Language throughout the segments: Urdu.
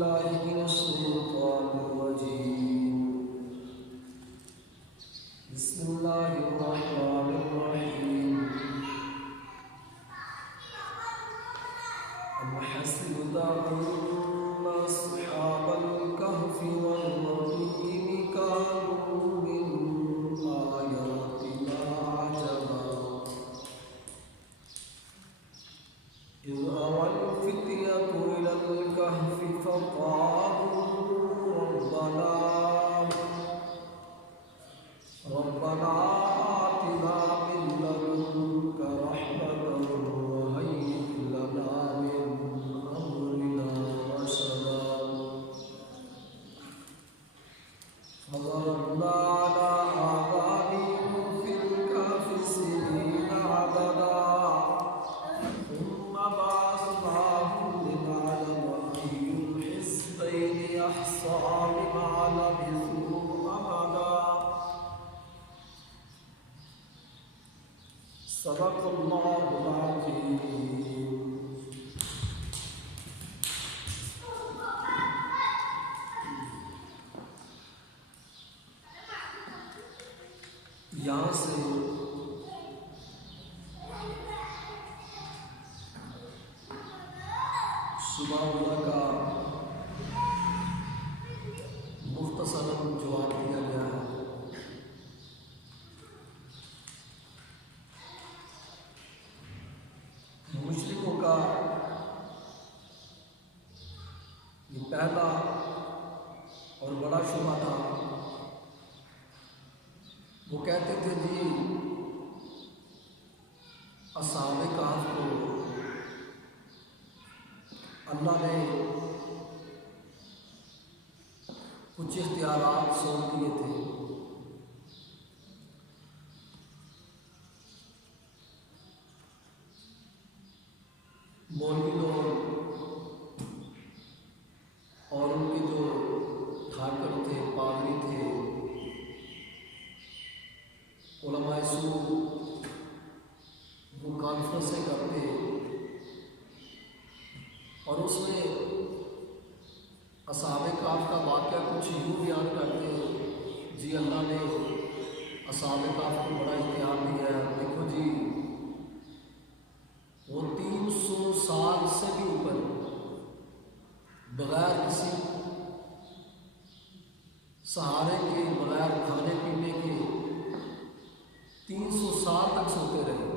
بالله من الشيطان الرجيم. بسم الله الرحمن الرحيم. أم حسبت أن أصحاب الكهف والرقيم كانوا من آياتنا عجبا إذ أوى الفتية إلى الكهف فقالوا ربنا آتنا من لدنك رحمة وهيئ لنا من أمرنا رشدا فضربنا على آذانهم في الكهف سنين عددا ثم بعثناهم لنعلم أي الحزبين أحصى لما لبثوا أمدا. صدق الله العظيم. یہاں سے صبح اللہ کا مختصر جواب دیا گیا ہے. مشرکوں کا یہ پہلا اور بڑا شبہ تھا. وہ کہتے تھے جی اصحاب کہف کو اللہ نے کچھ اختیارات سونپ دیے تھے. مولوی لوگ اور ان کے جو تھاکر تھے، پادری تھے، علماء سو، وہ کانفرنسیں کرتے اور اس میں اصحاب کہف کا واقعہ کچھ یوں بیان کرتے جی اللہ نے اصحاب کہف کو بڑا اختیار دیا ہے. دیکھو جی وہ 300 سال سے بھی اوپر بغیر کسی سہارے کے، بغیر کھانے پینے کے 300 سال تک سوتے رہے.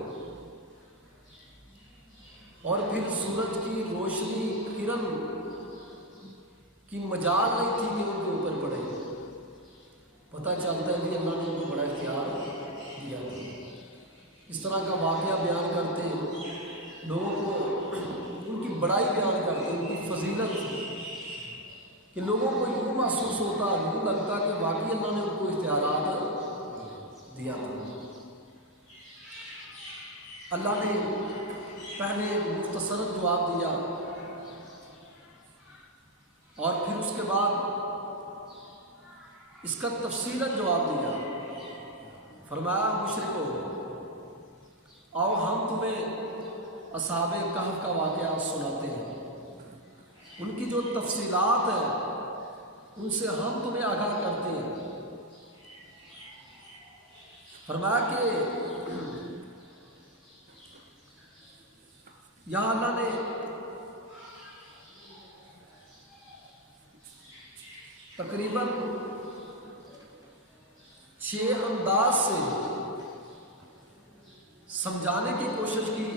اور پھر سورج کی روشنی کرن کی مجال نہیں تھی کہ ان کے اوپر پڑے. پتہ چلتا ہے کہ اللہ نے ان کو بڑا اختیار دیا تھا. اس طرح کا واقعہ بیان کرتے ہیں، لوگوں کو ان کی بڑائی بیان کرتے ہیں، ان کی فضیلت، کہ لوگوں کو یوں محسوس ہوتا، یوں لگتا کہ واقعی اللہ نے ان کو اختیارات دیا تھا. اللہ نے پہلے مختصر جواب دیا اور پھر اس کے بعد اس کا تفصیلاً جواب دیا. فرمایا مشرکو آؤ ہم تمہیں اصحاب کہف کا واقعہ سناتے ہیں، ان کی جو تفصیلات ہیں ان سے ہم تمہیں آگاہ کرتے ہیں. فرمایا کہ یہاں اللہ نے تقریباً 6 انداز سے سمجھانے کی کوشش کی.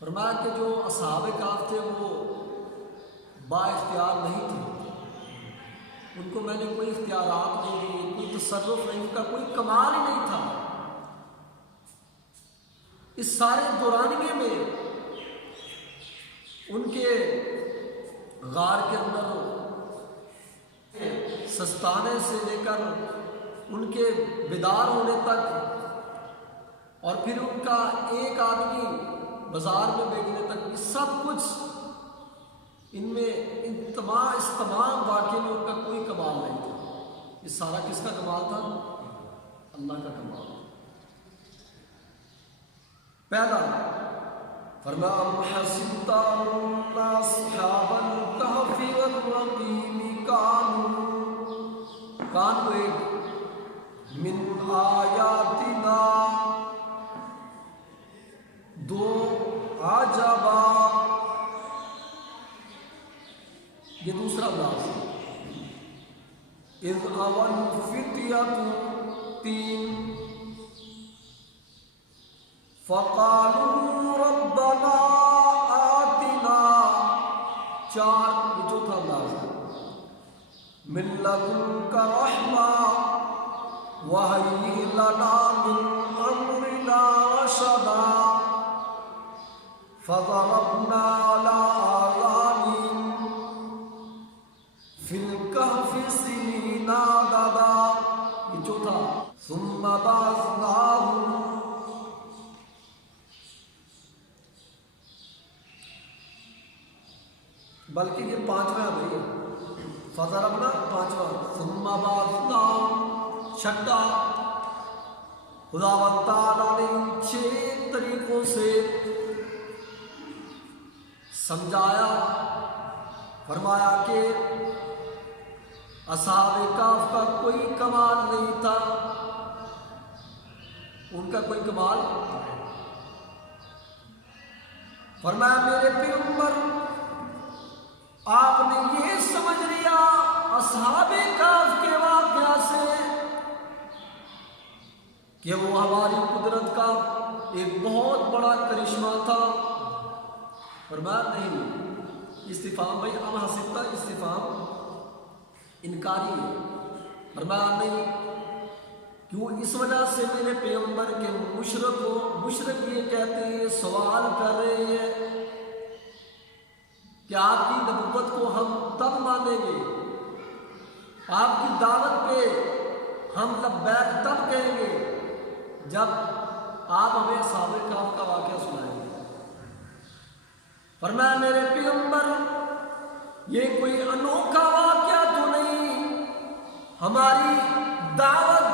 فرمایا کہ جو اصحاب کہف تھے وہ با اختیار نہیں تھے، ان کو میں نے کوئی اختیارات نہیں دی، کوئی تصرف نہیں، ان کا کوئی کمال ہی نہیں تھا. اس سارے دورانیے میں ان کے غار کے اندر سستانے سے لے کر ان کے بیدار ہونے تک، اور پھر ان کا ایک آدمی بازار میں بیچنے تک، یہ سب کچھ ان میں اس تمام واقعے میں ان کا کوئی کمال نہیں تھا. یہ سارا کس کا کمال تھا؟ اللہ کا کمال. پہلا فرمایا ام حسبت ان اصحاب الکہف والرقیم کانوا من آیاتنا دو عجبا. یہ دوسرا انداز ہے. اذ اوى الفتية 3 فقالوا ربنا آتنا 4 یہ چوتھا انداز ہے. من لدنك رحمة وهيئ لنا من أمرنا رشدا فضربنا على آذانهم في الكهف سنين عددا. یہ چوتھا. ثم بعثناهم بلکہ یہ 5واں نہیں. فضربنا 5واں. ثم بعثناهم 6. خداوند تعالیٰ نے 6 طریقوں سے سمجھایا. فرمایا کہ اصحاب کہف کا کوئی کمال نہیں تھا. ان کا کوئی کمال. فرمایا میرے پیغمبر آپ نے یہ سمجھ لیا اصحاب کہف کے واقعہ سے کہ وہ ہماری قدرت کا ایک بہت بڑا کرشمہ تھا. فرمایا نہیں. استفہام بھائی ام حسبت استفہام انکاری ہے. فرمایا نہیں. کیوں؟ اس وجہ سے میرے پیغمبر کے مشرک یہ کہتے ہیں، سوال کر رہے ہیں کہ آپ کی نبوت کو ہم تب مانیں گے، آپ کی دعوت پہ ہم لبیک تب کہیں گے جب آپ ہمیں اصحاب کہف کا واقعہ سنائیں گے. فرمایا میرے پیغمبر یہ کوئی انوکھا واقعہ تو نہیں. ہماری دعوت،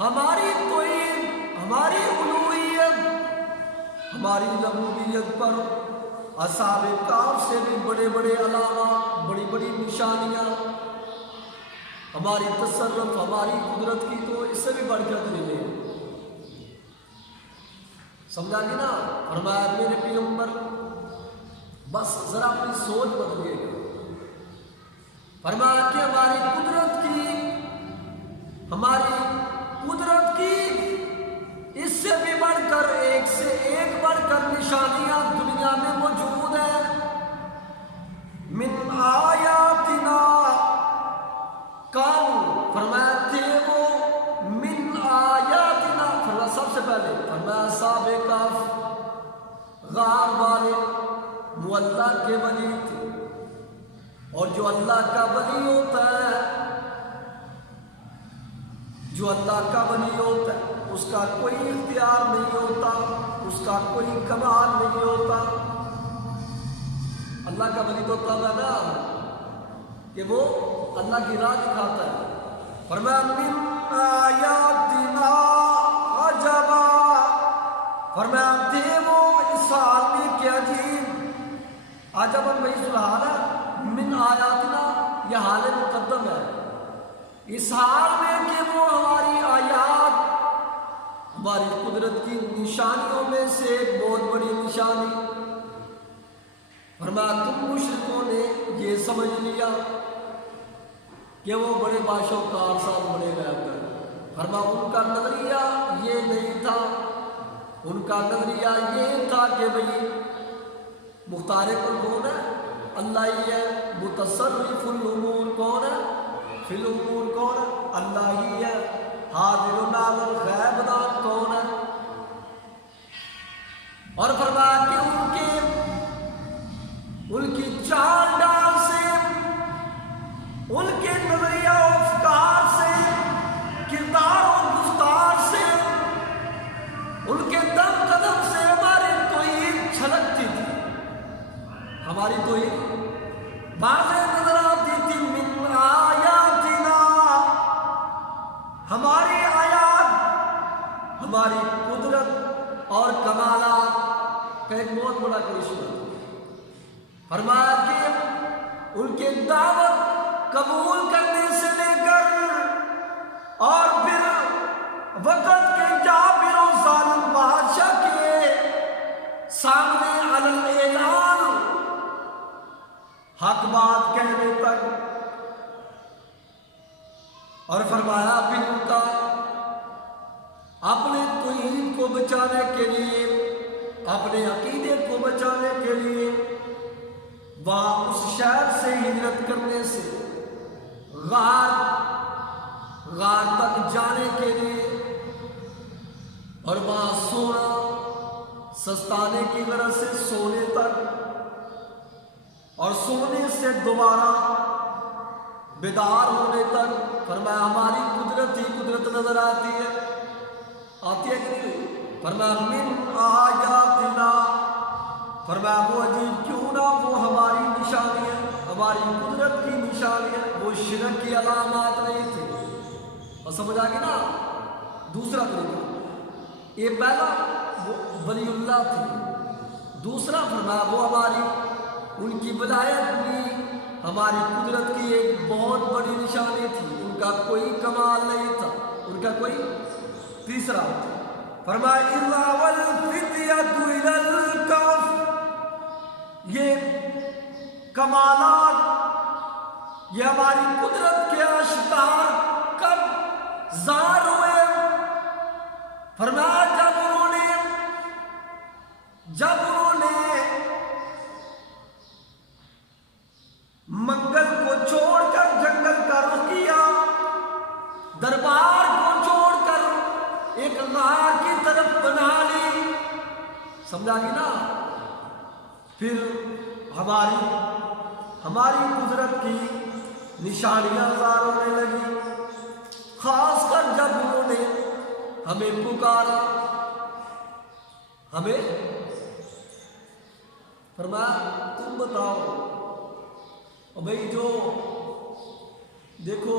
ہماری توحید، ہماری الوہیت، ہماری ربوبیت پر اصحاب کہف سے بھی بڑے بڑے علامات، بڑی بڑی نشانیاں، ہماری تصرف، ہماری قدرت کی تو اس سے بھی بڑھ کر دلیلیں ہیں. سمجھا گی نا؟ فرمایا میرے پیغمبر بس ذرا اپنی سوچ بدلیے گا. فرمایا کہ ہماری قدرت کی اس سے بھی بڑھ کر ایک سے ایک بڑھ کر نشانیاں دنیا میں موجود ہیں. من آیاتنا کانوا، فرمایا تھے وہ من آیاتنا. فرمایا سب سے پہلے فرمایا اصحاب کہف غار والے وہ اللہ کے ولی تھے، اور جو اللہ کا ولی ہوتا ہے، جو اللہ کا ولی ہوتا ہے اس کا کوئی اختیار نہیں ہوتا، اس کا کوئی کمال نہیں ہوتا. اللہ کا ولی تو تب ہے نا کہ وہ اللہ کی راہ دکھاتا ہے. فرمایا من آیاتنا عجبا. فرمایا تھے وہ اس حال میں کہ عجیب. عجبا بھائی سبحان من آیاتنا یہ حال مقدم ہے. اس حال میں کہ وہ ہماری آیات، ہماری قدرت کی نشانیوں میں سے ایک بہت بڑی نشانی. فرمایا تم مشرکوں نے یہ سمجھ لیا کہ وہ بڑے بادشاہ کارساز بڑے غیب کر. فرمایا ان کا نظریہ یہ نہیں تھا. ان کا نظریہ یہ تھا کہ بھئی مختار کل کون ہے؟ اللہ ہی ہے. متصرف الامور کون ہے؟ فی الامور کون ہے؟ اللہ ہی ہے. حاضر ناظر غیب دان کون ہے؟ اور فرمایا کہ ان کی چال ڈال سے، ان کے نظریہ و افکار سے، کردار و گفتار سے، ان کے دم قدم سے ہماری توحید چھلکتی تھی. ہماری توحید واضح نظر آتی تھی. من آیاتنا، ہماری آیات، ہماری قدرت اور کمالات کا ایک بہت بڑا کرشمہ، فرمایا کہ ان کے دعوت قبول کرنے سے لے کر اور پھر وقت کے جابر و ظالم بادشاہ کے سامنے علل اعلان حق بات کہنے تک، اور فرمایا پھر ان کا اپنے توحید کو بچانے کے لیے، اپنے عقیدے کو بچانے کے لیے وہاں اس شہر سے ہجرت کرنے سے غار تک جانے کے لیے اور وہاں سونا سستانے کی غرض سے سونے تک، اور سونے سے دوبارہ بیدار ہونے تک، فرمایا ہماری قدرت ہی قدرت نظر آتی ہے کہ نہیں؟ فرمایا من آیاتنا، فرمایا وہ عجیب کیوں نہ وہ ہماری نشانی ہے، ہماری قدرت کی نشانی ہے، وہ شرک کی علامات نہیں تھے۔ اور سمجھ آ گیا نا؟ دوسرا طریقہ، یہ پہلا وہ ولی اللہ تھی، دوسرا فرمایا وہ ہماری ان کی ولایت بھی ہماری قدرت کی ایک بہت بڑی نشانی تھی، ان کا کوئی کمال نہیں تھا، ان کا کوئی۔ تیسرا فرمایا اِذَا وَالْفِتْيَةُ إِلَى الْكَهْفِ، یہ کمالات یہ ہماری قدرت کے اشکار کب ظاہر ہوئے؟ فرمایا جب انہوں نے منگل کو چھوڑ کر جنگل کا رخ کیا، دربار کو چھوڑ کر ایک غار کی طرف بنا لی، سمجھا گی نا؟ پھر ہماری قدرت کی نشانیاں ظاہر ہونے لگی، خاص کر جب انہوں نے ہمیں پکارا، ہمیں فرمایا تم بتاؤ، اور بھائی جو دیکھو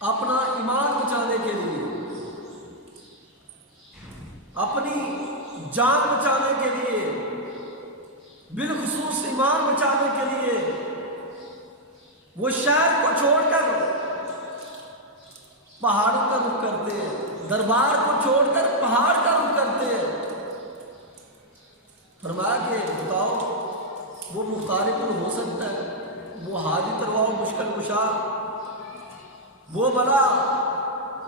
اپنا ایمان بچانے کے لیے، اپنی جان بچانے کے لیے، بالخصوص ایمان بچانے کے لیے وہ شہر کو چھوڑ کر پہاڑوں کا رخ کرتے ہیں، دربار کو چھوڑ کر پہاڑ کا رخ کرتے ہیں۔ فرمایا کہ بتاؤ وہ مختار کل ہو سکتا ہے، وہ حاجت روا و مشکل کشا، وہ بلا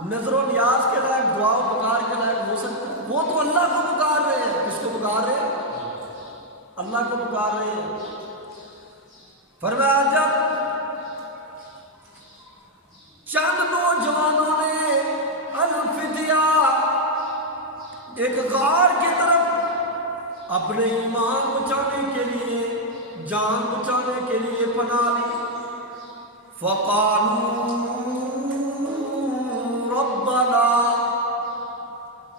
نظر و نیاز کے لائق، دعا و پکار کے لائق ہو سکتا ہے؟ وہ تو اللہ کو پکار رہے ہیں۔ کس کو پکار رہے ہیں؟ اللہ کو پکار رہے ہیں۔ فرمایا جب چند نوجوانوں نے الفتیا ایک غار کی طرف اپنے ایمان بچانے کے لیے، جان بچانے کے لیے پناہ لی، فقالوا ربنا،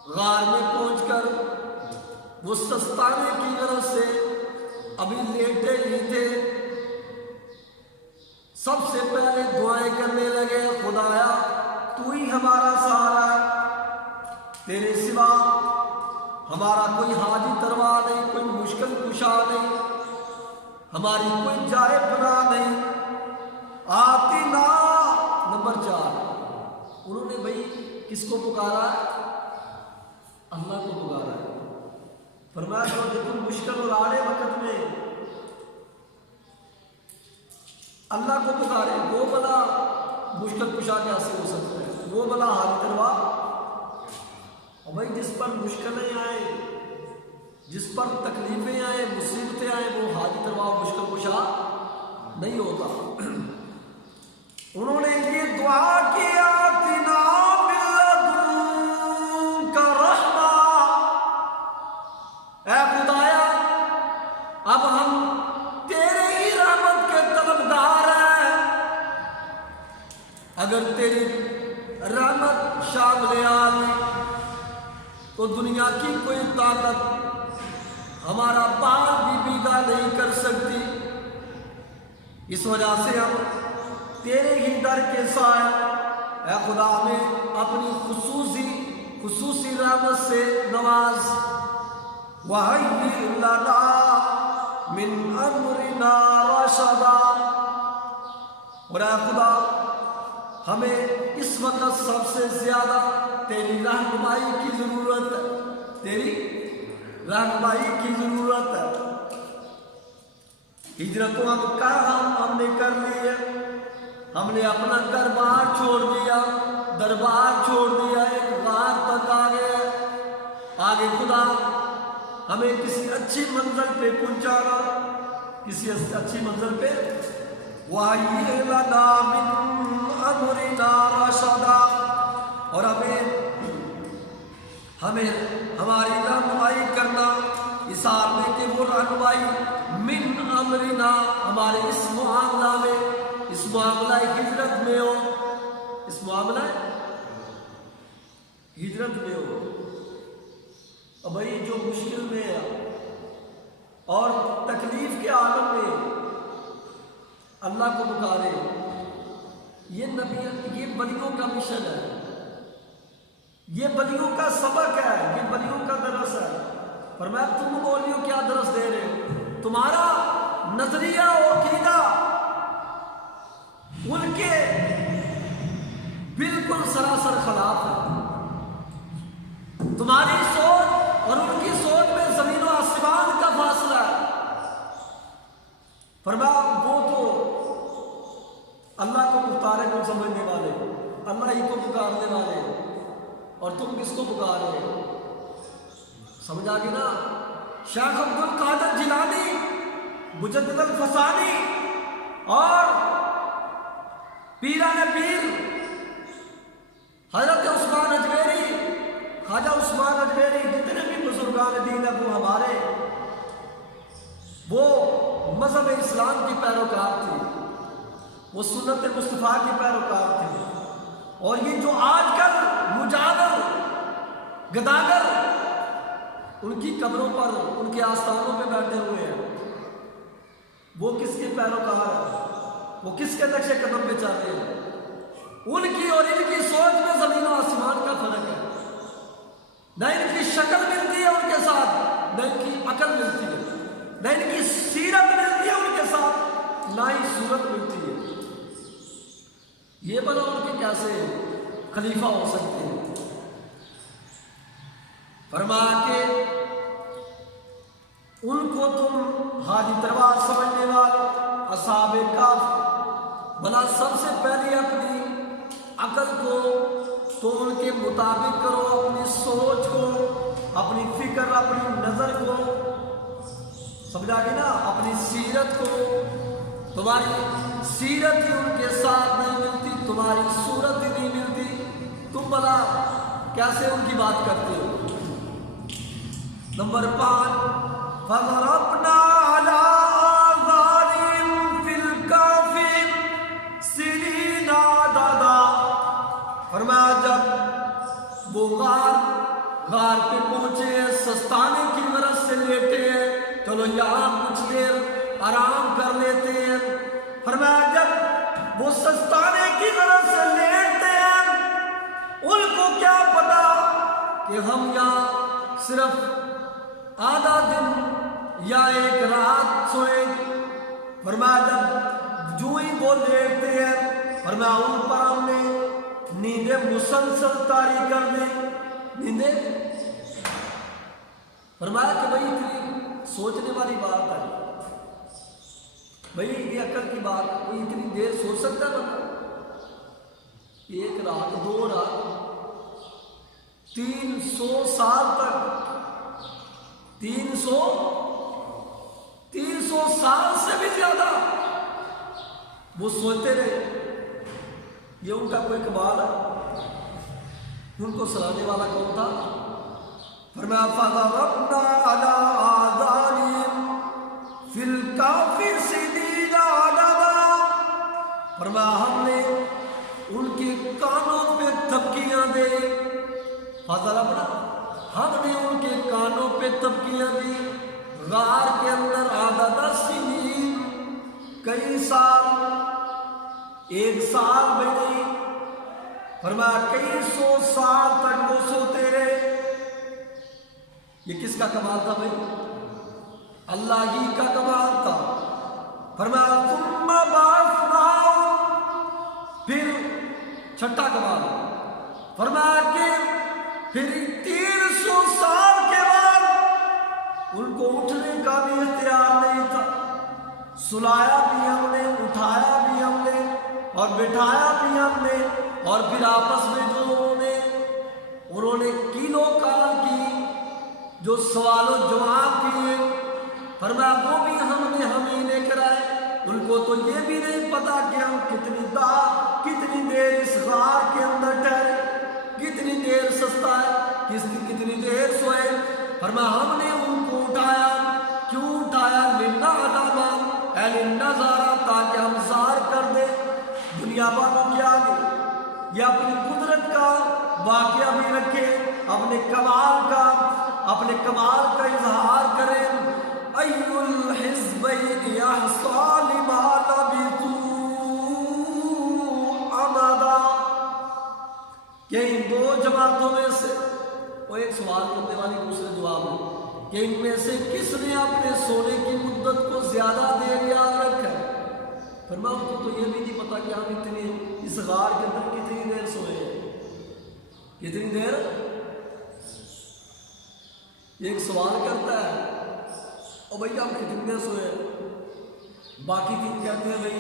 غار میں پہنچ کر وہ سستانے کی غرض سے ابھی لیٹے ہی تھے، سب سے پہلے دعائیں کرنے لگے، خدایا تو ہی ہمارا سہارا ہے، تیرے سوا ہمارا کوئی حاجت روا نہیں، کوئی مشکل کشا نہیں، ہماری کوئی جائے پناہ نہیں۔ آتنا، نمبر 4، انہوں نے بھائی کس کو پکارا ہے؟ اللہ کو پکارا ہے۔ فرمایا جو بالکل مشکل اور آڑے وقت میں اللہ کو پکارے، وہ بلا مشکل کشا کیسے ہو سکتا ہے؟ وہ بلا حاجت روا، اور بھائی جس پر مشکلیں آئیں، جس پر تکلیفیں آئیں، مصیبتیں آئیں، وہ حاجت روا مشکل کشا نہیں ہوتا۔ انہوں نے یہ دعا کی، آتنا من لدنک رحمہ، اے خدایا اب ہم تیرے ہی رحمت کے طلبگار ہیں، اگر تیری رحمت شامل آئی تو دنیا کی کوئی طاقت ہمارا پار بھی بیدہ نہیں کر سکتی، اس وجہ سے ہم تیرے ہی در کے سائے، اے خدا ہمیں اپنی خصوصی رحمت سے نواز، وَهَيِّئْ لَنَا مِنْ أَمْرِنَا رَشَدًا۔ اور اے خدا ہمیں اس وقت سب سے زیادہ تیری رہنمائی کی ضرورت ہے، تیری رہنمائی کی ضرورت ہے۔ ہجرت ہم نے کر لی ہے، ہم نے اپنا گھر بار چھوڑ دیا، دربار چھوڑ دیا، ایک غار تک آ گئے۔ آگے خدا ہمیں کسی اچھی منزل پہ پہنچانا، کسی اچھی منزل پہ۔ وَهَيِّئْ لَنَا مِنْ أَمْرِنَا رَشَدًا، اور ہمیں ہماری رہنمائی کرنا اس حال میں کہ وہ رہنمائی من امرنا ہمارے اس معاملہ میں، اس معاملہ ہجرت میں ہو، اس معاملہ ہجرت میں ہو۔ اب بھائی جو مشکل میں ہے اور تکلیف کے عالم میں اللہ کو پکارے، یہ نبی، یہ بلیوں کا مشن ہے، یہ بلیوں کا سبق ہے، یہ بلیوں کا درس ہے۔ فرمایا تم مولویوں کیا درس دے رہے ہو؟ تمہارا نظریہ و عقیدہ ان کے بالکل سراسر خلاف ہے۔ تمہاری سوچ اور ان کی سوچ میں زمین و آسمان کا فاصلہ ہے۔ فرمایا وہ تو اللہ کو پکارے کو سمجھنے والے، اللہ ہی کو پکارنے والے، اور تم کس کو پکار رہے ہو؟ سمجھ آ گئی نا؟ شیخ عبد القادر جیلانی، مجدد الفسانی اور پیران پیر حضرت عثمان اجمیری، خواجہ عثمان اجمیری، جتنے بھی بزرگان دین ہیں وہ ہمارے، وہ مذہب اسلام کی پیروکار تھے، وہ سنت مصطفیٰ کی پیروکار تھے۔ اور یہ جو آج کل مجادل گداگر ان کی قبروں پر، ان کے آستانوں پہ بیٹھے ہوئے ہیں، وہ کس کے پیروکار ہیں؟ وہ کس کے نقش قدم پہ چلتے ہیں؟ ان کی اور ان کی سوچ میں زمین و آسمان کا فرق ہے۔ نہ ان کی شکل ملتی ہے ان کے ساتھ، نہ ان کی عقل ملتی ہے، نہ ان کی سیرت ملتی ہے ان کے ساتھ، نہ ہی صورت ملتی ہے۔ یہ بنا ان کے کیسے خلیفہ ہو سکتے ہیں؟ فرمایا کہ ان کو تم حاجی دربار سمجھنے والے اصحاب کہف، بھلا سب سے پہلے اپنی عقل کو تو ان کے مطابق کرو، اپنی سوچ کو، اپنی فکر، اپنی نظر کو، سمجھا گیا نا، اپنی سیرت کو۔ تمہاری سیرت ہی ان کے ساتھ نہیں ملتی، تمہاری صورت ہی نہیں ملتی، تم بھلا کیسے ان کی بات کرتے ہو؟ نمبر 5، فَضَرَبْنَا عَلَىٰ آذَانِهِمْ فِي الْكَهْفِ سِنِينَ عَدَدًا۔ فرمایا جب وہ غار پہ پہنچے، سستانے کی غرض سے لیٹے ہیں، چلو یہاں کچھ دیر آرام کر لیتے ہیں۔ فرمایا جب وہ سستانے کی غرض سے لیٹتے ہیں، ان کو کیا پتا کہ ہم یہاں صرف آدھا دن یا ایک رات سوئے۔ فرمایا جب جو ہی وہ لیٹتے ہیں، فرمایا ان پر ہم نے نیندیں مسلسل طاری کر دی، نیندیں۔ فرمایا کہ بھائی اتنی سوچنے والی بات ہے، بھائی یہ عقل کی بات، کوئی اتنی دیر سوچ سکتا ہے بندہ؟ ایک رات، 2 رات، 300 سال تک، 300 سال سے بھی زیادہ وہ سوچتے رہے۔ یہ ان کا کوئی کمال ہے؟ ان کو سلانے والا کون تھا؟ فرمایا فَضَرَبْنَا عَلَىٰ آذَانِهِمْ فِي الْكَهْفِ سِنِينَ عَدَدًا۔ فرمایا ہم نے ان کے کانوں پہ تھپکیاں دے، فَضَرَبْنَا، ہم نے ان کے کانوں پہ تھپکیاں دی، غار کے اندر عَدَدَ سِنِین، کئی سال، 1 سال بھی نہیں، فرمایا کئی 100 سال تک وہ سوتے رہے۔ یہ کس کا کمال تھا بھائی؟ اللہ ہی کا کمال تھا. فرمایا ثم بعثناہم، پھر چھٹا کمال فرمایا کہ پھر 300 سال کے بعد ان کو اٹھنے کا بھی اختیار نہیں تھا. سلایا بھی ہم نے، اٹھایا بھی ہم نے، اور بٹھایا بھی ہم نے، اور پھر آپس میں جو انہوں نے کینوں کال کی، جو سوال و جواب کیے، فرمایا وہ بھی ہم ہی نے کرائے. ان کو تو یہ بھی نہیں پتا کہ ہم کتنی دیر اس غار کے اندر ٹھہرے، کتنی دیر سستا ہے، کتنی دیر سوئے. فرمایا ہم نے ان کو اٹھایا. کیوں اٹھایا؟ للنظارہ، تاکہ ہم ظاہر کر دیں دنیا والوں کے آگے، یہ اپنی قدرت کا واقعہ بھی رکھے، اپنے کمال کا اظہار کریں. ای الحزبین احصیٰ لما لبثوا امدا، کہ ان دو جماعتوں میں سے، وہ ایک سوال کرنے والی دوسرے جواب ہے کہ ان میں سے کس نے اپنے سونے کی مدت کو زیادہ دیر یاد رکھا ہے. فرمایا ان کو تو یہ بھی نہیں پتا کہ ہم اس غار کے اندر کتنی دیر سوئے ہیں. کتنی دیر؟ ایک سوال کرتا ہے اور بھائی آپ کتنی دیر سوئے ہیں؟ باقی دن کہتے ہیں بھائی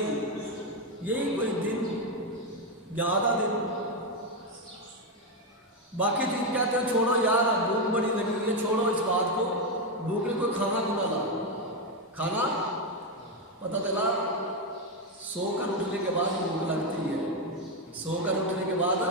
یہی کوئی دن یا آدھا دن. باقی دن کہتے ہیں چھوڑو یار بھوک بڑی لگی ہوئی ہے، چھوڑو اس بات کو، بھوک میں کوئی کھانا کھنا لا. کھانا پتہ چلا سو کر اٹھنے کے بعد بھوک لگتی ہے، سو کر اٹھنے کے بعد